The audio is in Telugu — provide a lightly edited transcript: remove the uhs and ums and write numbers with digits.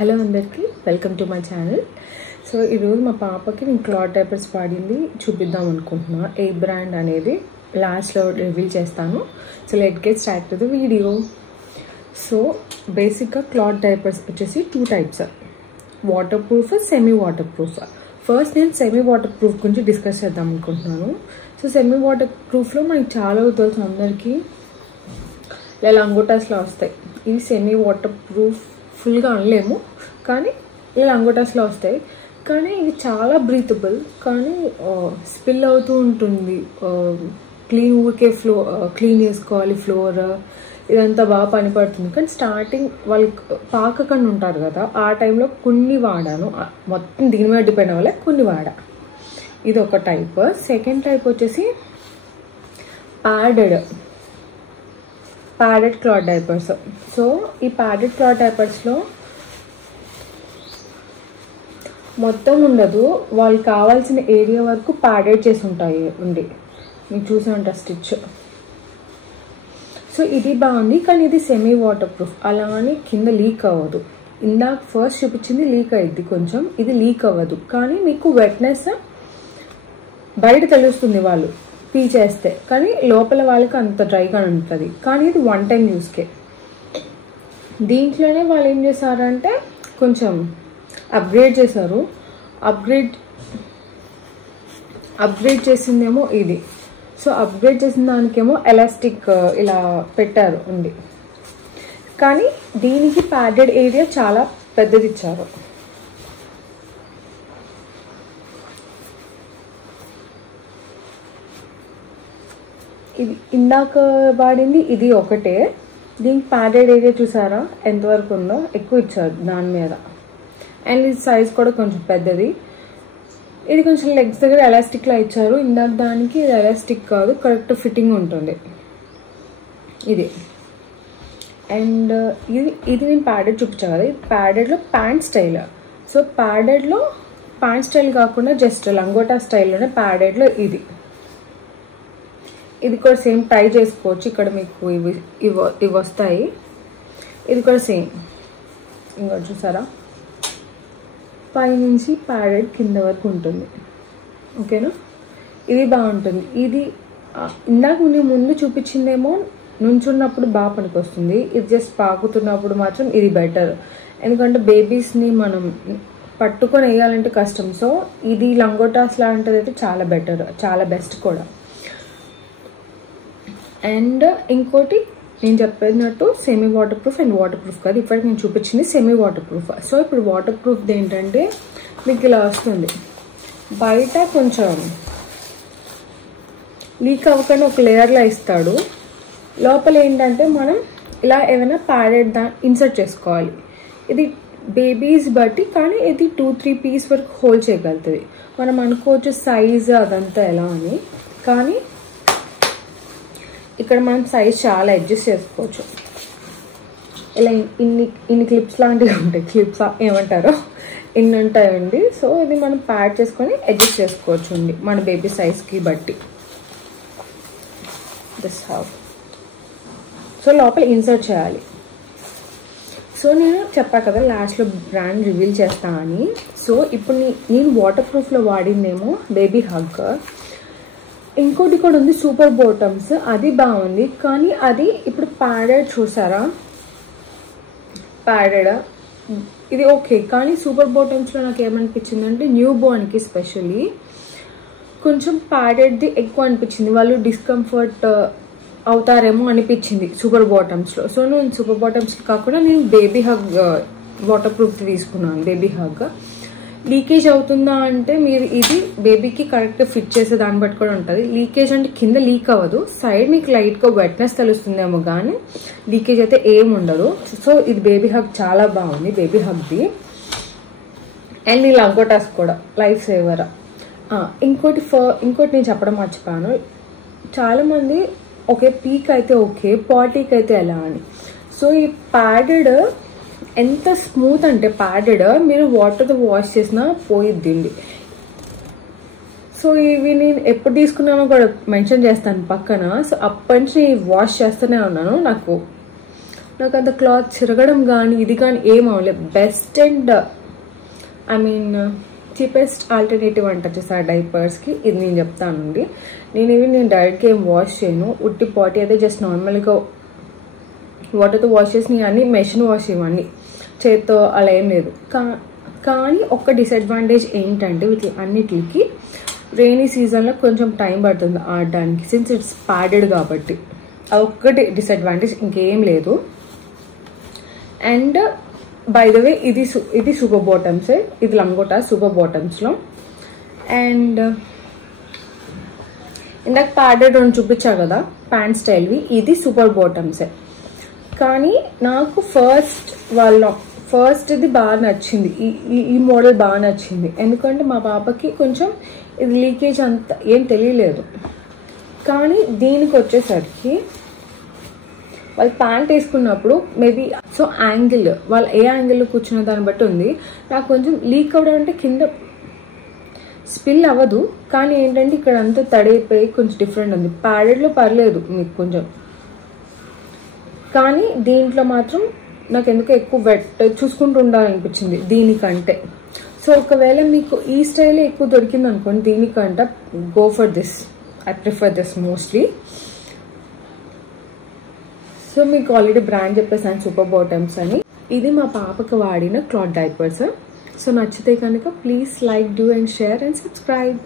హలో అందరికీ welcome to my channel. So ఈరోజు మా పాపకి నేను క్లాత్ డైపర్స్ వాడింది చూపిద్దాం అనుకుంటున్నా. ఏ బ్రాండ్ అనేది లాస్ట్లో రివీల్ చేస్తాను. So let get start to the video. So బేసిక్గా క్లాత్ డైపర్స్ వచ్చేసి 2 types, water proof, semi water proof. First నేను సెమీ వాటర్ ప్రూఫ్ గురించి డిస్కస్ చేద్దాం అనుకుంటున్నాను. సో సెమీ వాటర్ ప్రూఫ్లో మనకి చాలా తెలుసు అందరికీ, ఇలా లంగోటాస్లో వస్తాయి. ఇవి సెమీ వాటర్ ప్రూఫ్ ఫుల్గా అనలేము, కానీ ఇలా అంగోటాస్లో వస్తాయి. కానీ ఇది చాలా బ్రీతబుల్, కానీ స్పిల్ అవుతూ ఉంటుంది. ఊరికే క్లీన్ చేసుకోవాలి ఫ్లోర్, ఇదంతా బాగా పని పడుతుంది. కానీ స్టార్టింగ్ వాళ్ళు పాకకుండా ఉంటారు కదా, ఆ టైంలో కొన్ని వాడాను. మొత్తం దీని మీద డిపెండ్ అవ్వలే, కొన్ని వాడా. ఇది ఒక టైప్. సెకండ్ టైప్ వచ్చేసి ప్యాడెడ్ క్లాత్ డైపర్స్. సో ఈ ప్యాడెడ్ క్లాత్ డైపర్స్లో మొత్తం ఉండదు, వాళ్ళకి కావాల్సిన ఏరియా వరకు ప్యాడెడ్ చేసి ఉంటాయి. మీకు చూసే ఉంటారు స్టిచ్. సో ఇది బాగుంది, కానీ ఇది సెమీ వాటర్ ప్రూఫ్, అలా అని కింద లీక్ అవ్వదు. ఇందాక ఫస్ట్ చూపించింది లీక్ అయ్యిద్ది కొంచెం, ఇది లీక్ అవ్వదు. కానీ మీకు వెట్నెస్ బయట తెలుస్తుంది వాళ్ళు పీ చేస్తే, కానీ లోపల వాళ్ళకి అంత డ్రైగా ఉంటుంది. కానీ ఇది 1 టైం యూస్కే. దీంట్లోనే వాళ్ళు ఏం చేశారంటే కొంచెం అప్గ్రేడ్ చేశారు. అప్గ్రేడ్ చేసిందేమో ఇది. సో అప్గ్రేడ్ చేసిన దానికేమో ఎలాస్టిక్ ఇలా పెట్టారు ఉంది, కానీ దీనికి ప్యాడెడ్ ఏరియా చాలా పెద్దది ఇచ్చారు. ఇది ఇందాక వాడింది ఇది ఒకటే. దీనికి ప్యాడెడ్ ఏరియా చూసారా ఎంతవరకు ఉందో, ఎక్కువ ఇచ్చారు దాని మీద. అండ్ ఇది సైజ్ కూడా కొంచెం పెద్దది. ఇది కొంచెం లెగ్స్ దగ్గర ఎలాస్టిక్లా ఇచ్చారు. ఇందాక దానికి ఇది ఎలాస్టిక్ కాదు, కరెక్ట్ ఫిట్టింగ్ ఉంటుంది ఇది. అండ్ ఇది నేను ప్యాడెడ్ చూపించాను కదా, ఇది ప్యాడెడ్లో ప్యాంట్ స్టైల్. సో ప్యాడెడ్లో ప్యాంట్ స్టైల్ కాకుండా జస్ట్ లంగోటా స్టైల్లోనే ప్యాడెడ్లో ఇది కూడా సేమ్ ట్రై చేసుకోవచ్చు. ఇక్కడ మీకు ఇవి వస్తాయి. ఇది కూడా సేమ్, ఇంకా చూసారా పైనుంచి ప్యాడెడ్ కింద వరకు ఉంటుంది. ఓకేనా, ఇది బాగుంటుంది. ఇది ఇందాక నేను ముందు చూపించిందేమో నుంచున్నప్పుడు బాగా పనికొస్తుంది. ఇది జస్ట్ పాకుతున్నప్పుడు మాత్రం ఇది బెటర్, ఎందుకంటే బేబీస్ని మనం పట్టుకొని వేయాలంటే కష్టం. సో ఇది లంగోటాస్ లాంటిది అయితే చాలా బెటర్, చాలా బెస్ట్ కూడా. అండ్ ఇంకోటి నేను చెప్పినట్టు semi water proof and water proof కాదు, ఇప్పటికి నేను చూపించింది సెమీ వాటర్ ప్రూఫ్. సో ఇప్పుడు వాటర్ ప్రూఫ్ది ఏంటంటే మీకు ఇలా వస్తుంది, బయట కొంచెం లీక్ అవ్వకుండా ఒక లేయర్లో ఇస్తాడు. లోపల ఏంటంటే మనం ఇలా ఏమైనా ప్యాడెడ్ ఇన్సర్ట్ చేసుకోవాలి. ఇది బేబీస్ బట్టి, కానీ ఇది 2-3 పీస్ వరకు హోల్డ్ చేయగలుగుతుంది. మనం అనుకోవచ్చు సైజ్ అదంతా ఎలా అని, కానీ ఇక్కడ మనం సైజ్ చాలా అడ్జస్ట్ చేసుకోవచ్చు. ఇలా ఇన్ని క్లిప్స్ లాంటివి ఉంటాయి, క్లిప్స్ ఏమంటారో ఇన్ని ఉంటాయండి. సో ఇది మనం ప్యాడ్ చేసుకొని అడ్జస్ట్ చేసుకోవచ్చు మన బేబీ సైజ్కి బట్టి. This how. సో లోపల ఇన్సర్ట్ చేయాలి. సో నేను చెప్పా కదా లాస్ట్లో బ్రాండ్ రివీల్ చేస్తా అని. సో ఇప్పుడు నేను వాటర్ ప్రూఫ్లో వాడిందేమో బేబీ హగ్. ఇంకోటి కూడా ఉంది సూపర్ బాటమ్స్, అది బాగుంది. కానీ అది ఇప్పుడు ప్యాడెడ్ చూసారా, ప్యాడెడ్ ఇది ఓకే. కానీ సూపర్ బాటమ్స్లో నాకు ఏమనిపించింది అంటే న్యూ బోర్న్కి స్పెషల్లీ కొంచెం ప్యాడెడ్ది ఎక్కువ అనిపించింది. వాళ్ళు డిస్కంఫర్ట్ అవుతారేమో అనిపించింది సూపర్ బాటమ్స్లో. సో నేను సూపర్ బాటమ్స్ కాకుండా నేను బేబీ హగ్ వాటర్ ప్రూఫ్ తీసుకున్నాను. బేబీ హగ్ లీకేజ్ అవుతుందా అంటే మీరు ఇది బేబీకి కరెక్ట్ ఫిట్ చేసే దాన్ని బట్టి కూడా ఉంటుంది. లీకేజ్ అంటే కింద లీక్ అవ్వదు, సైడ్ మీకు లైట్గా వెట్నెస్ తెలుస్తుందేమో, కానీ లీకేజ్ అయితే ఏమి ఉండదు. సో ఇది బేబీ హగ్ చాలా బాగుంది, బేబీ హగ్ది. అండ్ ఈ లంగోటాస్ కూడా లైఫ్ సేవర్. ఇంకోటి నేను చెప్పడం మర్చిపోయాను, చాలామంది ఓకే పీక్ అయితే ఓకే, పాటీకి అయితే ఎలా అని. సో ఈ ప్యాడెడ్ ఎంత స్మూత్ అంటే ప్యాడెడ్ మీరు వాటర్తో వాష్ చేసినా పోయిద్ది. సో ఇవి నేను ఎప్పుడు తీసుకున్నానో కూడా మెన్షన్ చేస్తాను పక్కన. సో అప్పటి నుంచి వాష్ చేస్తూనే ఉన్నాను. నాకు నాకు అంత క్లాత్ చిరగడం కానీ ఇది కానీ ఏం అవ్వలేదు. Best and I mean cheapest alternative అంటారు సార్ డైపర్స్కి, ఇది నేను చెప్తానండి. నేను డైరెక్ట్గా ఏం వాష్ చేయను. ఉట్టి పాటీ అయితే జస్ట్ నార్మల్గా వాటర్తో వాష్ చేసి అన్నీ మెషిన్ వాష్ ఇవన్నీ చేత్తో అలా ఏం లేదు. కానీ ఒక్క డిసడ్వాంటేజ్ ఏంటంటే వీటి అన్నిటికి రెయినీ సీజన్లో కొంచెం టైం పడుతుంది ఆడడానికి, సిన్స్ ఇట్స్ ప్యాడెడ్ కాబట్టి. అది ఒక్కటి డిసడ్వాంటేజ్, ఇంకేం లేదు. అండ్ బై ద వే ఇది సూపర్ బాటమ్సే, ఇది లంగోటా సూపర్ బాటమ్స్లో. అండ్ ఇందాక ప్యాడెడ్ రెండు చూపించా కదా ప్యాంట్ స్టైల్వి, ఇది సూపర్ బాటమ్సే. కానీ నాకు ఫస్ట్ ఇది బాగా నచ్చింది, ఈ మోడల్ బాగా నచ్చింది. ఎందుకంటే మా పాపకి కొంచెం ఇది లీకేజ్ అంత ఏం తెలియలేదు. కానీ దీనికి వచ్చేసరికి వాళ్ళు ప్యాంట్ వేసుకున్నప్పుడు మేబీ సో యాంగిల్, వాళ్ళు ఏ యాంగిల్లో కూర్చున్న దాన్ని బట్టి ఉంది. నాకు కొంచెం లీక్ అవ్వడం అంటే కింద స్పిల్ అవ్వదు, కానీ ఏంటంటే ఇక్కడ అంతా తడైపోయి కొంచెం డిఫరెంట్ ఉంది. ప్యాడెడ్లో పర్లేదు మీకు కొంచెం, కానీ దీంట్లో మాత్రం నాకు ఎందుకో ఎక్కువ వెట్ చూసుకుంటూ ఉండాలనిపించింది దీనికంటే. సో ఒకవేళ మీకు ఈ స్టైలే ఎక్కువ దొరికింది అనుకోండి దీనికంటే, go for this. I prefer this mostly. So మీకు ఆల్రెడీ బ్రాండ్ చెప్పేసాను సూపర్ బాటమ్స్ అని. ఇది మా పాపకు వాడిన క్లాత్ డైపర్స్. సో నచ్చితే కనుక please like, do and share and subscribe.